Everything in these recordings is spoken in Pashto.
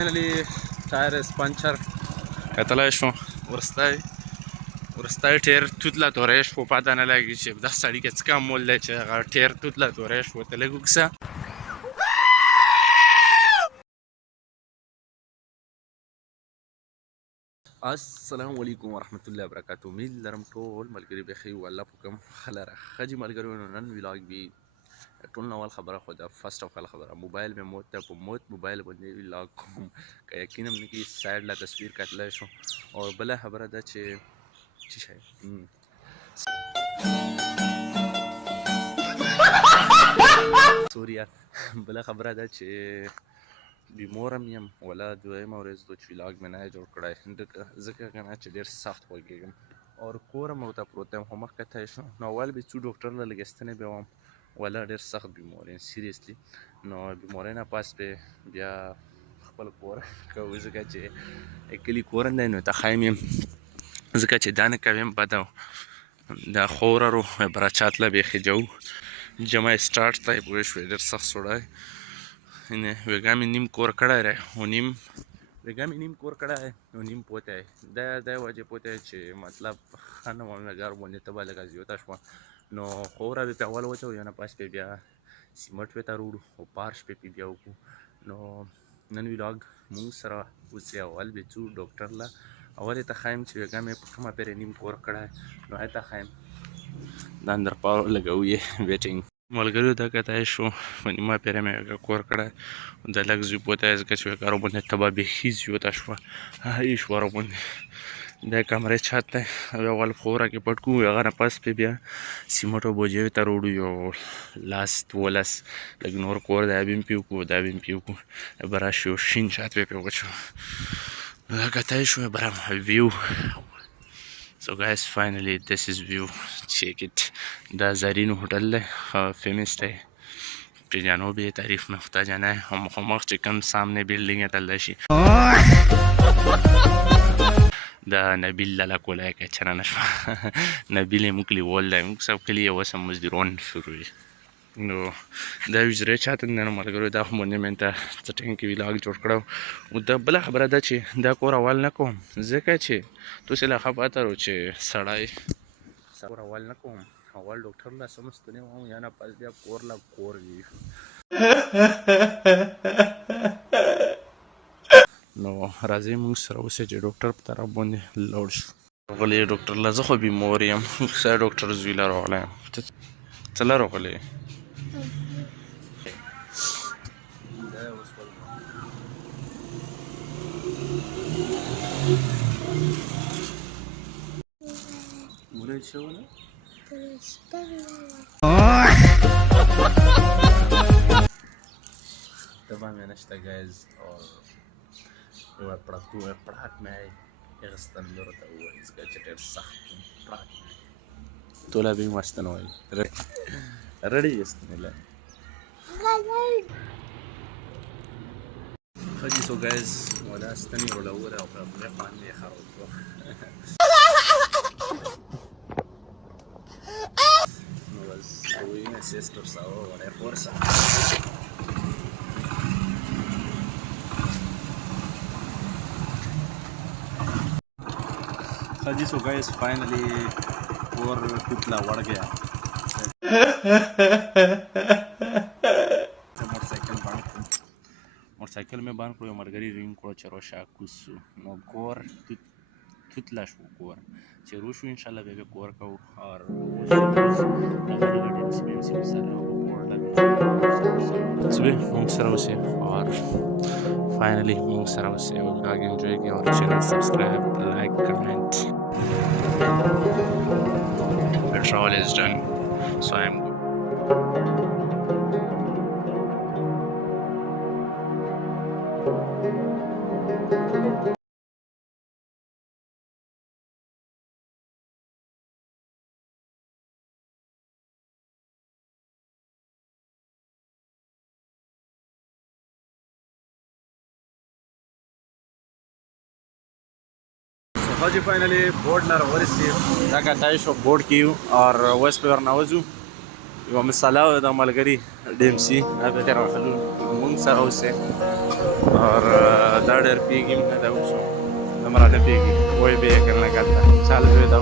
Finally, tire is puncture. کتلای شو ورستی ټیر توتله توری شو پته نه لګي چې دا سړي کې څه کم مول دی چې هغه ټیر توتله توری شو ته لږ وکسه. السلام علیکم ورحمت الله وبرکاتہ. امید لرم ټول ملګري بخیر او الله په کوم ښه لره ښه دي ملګرو. نن ولاګ وي ټول نو اول خبره خو دا فرست اف خبره موبایل مې موت ته په موت موبایل باندې ولاګ کوم که یقینا مې کې سایډ لا تصویر کتلای شو. او بل خبره ده چې شي سوریا بل خبره ده چې بیمورم یم ولا دویمه ورځ د چې ولاګ مې نه جوړ کړی ځکه کنه چې ډېر سخت وږېږم او کور مې ورته پروت یم خو مخکې ته شو نو اول به څو ډاکټر له لګېستنې به وم ولا ډېر سخت بیمار یم سیریسلی. نو بیمارۍ نه پاس به بیا خپل کور کوو ځکه چې کلي کورن دی نو ته ښایم یم ځکه چې دا نه کویم بده دا خوررو براچات له بیخي جو جمع سټارټ ته پوه شوې ډېر سخت سړی ویګا مې نیم کور کړی دی او نیم پوتی دی دا وجې پوتی چې مطلب ښه نه وم ګر باندې ته به لږه زیاته شوه نو خوره به پې اول وچوو یا نه پاس پې بیا سیمټ پې ته راوړو او پارش پې بیا وکړو. نو نن ولاګ مونږ سره اوس اول به ځو ډاکټر له اول یې ته ښایم چې ویګا مې په کومه پېرې نیم کور کړی نو هلته ښایم دا اندر پاو لګوو یې ویټینګ ملګریو دا کته شو په نیمه پېره مې کور کړی دا لږ زوی پوتی ځکه چې ویګا راباندې تبه بیخي زیاته شوه هی شوه راباندې دا کمرې چت دی اول خوره کې پټ کړو هغه نه پس پې بیا سیمټ او بوجیو ته راوړو یو لاس 12 لږ نور کور دا به مې پې وکړو دا به مې پې وکړو براش یو شین شات به پې وچو دا کته شو برام ویو. So guys, finally this is view. Check it. دا زرین هوټل دی فیمس دی په جنوبی تعریف محتاج نه هم مخ چې کوم سامنے بلډینګ ته لشي دا نبیل لالا کولای که چرانه شو نبیل مکلی وول دی موږ سب کلی وسم مزدورون شروع نو دا وزره چاته نه ملګرو دا خو مونږ مې ته سټینګ کې ولاګ جوړ کړو او دا بل خبره ده چې دا کور اول نه کوم ځکه چې تاسو له خبره ورو چې سړی کور اول نه کوم اول ډاکټر لا سمستنه و یا نه پاس بیا کور لا کور وی نو راځي موږ سره اوسه چې ډاکټر په طرف باندې لوړ شو غلې ډاکټر لا زه خو بیمار یم سره ډاکټر زویلا راغلی چلا راغلی مريض شو ولا؟ طبعا انا اشتا جايز هو برات معي يغسطن لورتا هو يزقى جتر صح برات تولا بي مستنوي ريدي يستني لا خدي سو جايز ولا استني ولا ولا ولا عني خروج Doing a sister saw what I force. So guys, finally for Tutla वड़ गया मोटरसाइकिल में बांध करो मरगरी रिंग करो चरो शाकुसु no core Tutla شو کور چې روشو ان شاء الله به کور کو اور مونږ سره اوسئ اور فاینلی مونږ سره اوسئ او vlog enjoy کړئ اور چینل سبسکرایب لایک کمنٹ. The travel is done so I am good. Haji finally board لا ورسي دا کتای شو بورډ کیو اور وس پر نوزو یو مثاله د ملګری ډیم سي هغه تر خلل موږ موږ سره اوسئ اور دا ډېر پیږي مې نه ده اوس هم رانه پیږي وایي به یې کنه کلته چال زوی دا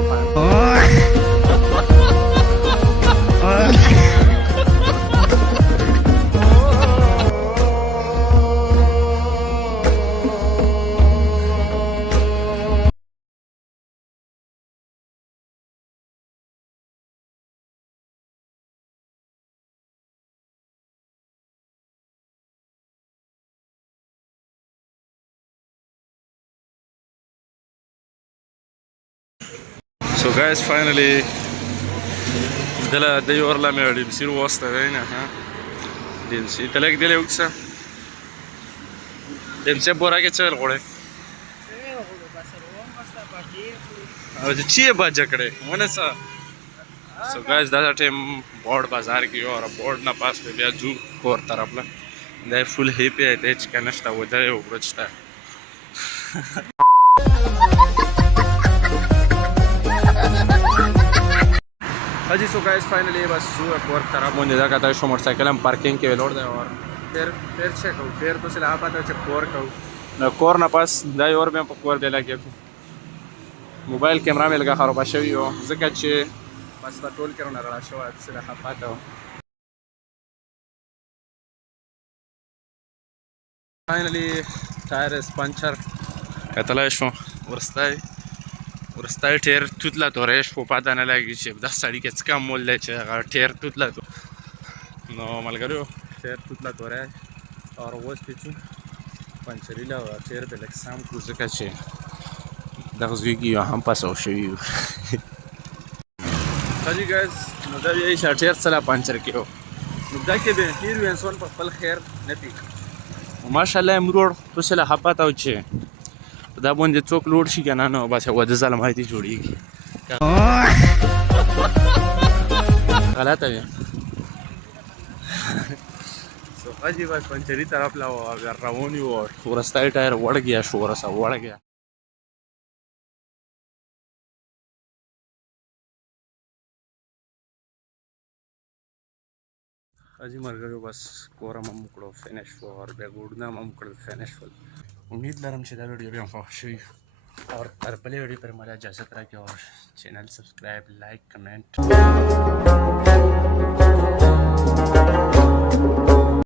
So guys, finally دله د یورلا مې ډیلسي وروسته دی نه ډیلسي ته لږ دی وکسه ډیلسي بورا کې چل غوړې او چې چی باجه کړې ونه سا سو guys دا ټیم بورډ بازار کې یو اور بورډ نه پاس په بیا جو کور طرف لا دا فول هیپی دی چې کنهشته ودا یو ورچته ji so guys finally बस कोर तरफ मुझे जगह था मोटरसाइकिल हम पार्किंग के लोड दे और फिर से कहूँ फिर तो सिला आप आता कोर कहूँ ना कोर ना पास दाई और में कोर दे लगे मोबाइल कैमरा में लगा खराब शवी हो जगह चे बस टोल करो ना रड़ा शो सिला आप आता हो फाइनली टायर पंचर कतला शो ورسته ټیر توتله توره شپو پاته نه لګي چې دا سړي کې څه کم مول دی چې هغه ټیر توتله تو نو ملګریو ټیر توتله توره اور اوس پیچو پنچري له ټیر به لږ سم کړو ځکه چې دغه زوی کې یو هم پاسو شوي وو ښه جي ګایز نو دا بیا یې ټیر سره پنچر کړو نو دا کې به تیر وي انسان په خپل خیر نه پي ماشاءالله امروړ تو سره حپاته و چې دا باندې څوک لوډ شي کنه نو بس هو د ظلمایتي جوړیږي غلطه وي سو خاجي بس پنچري طرف لا اگر رواني و ورسته ټایر وړ گیا شو ورسه وړ گیا خاجي مرګو بس کورم هم کړو فینیش و اور بیا ګوډنا هم کړو فینیش ول امید لرم چې دا ویډیو بیا خوښ شي اور تر بلې ویډیو پر مله اجازه راکړئ اور چینل سبسکرایب لایک کمنټ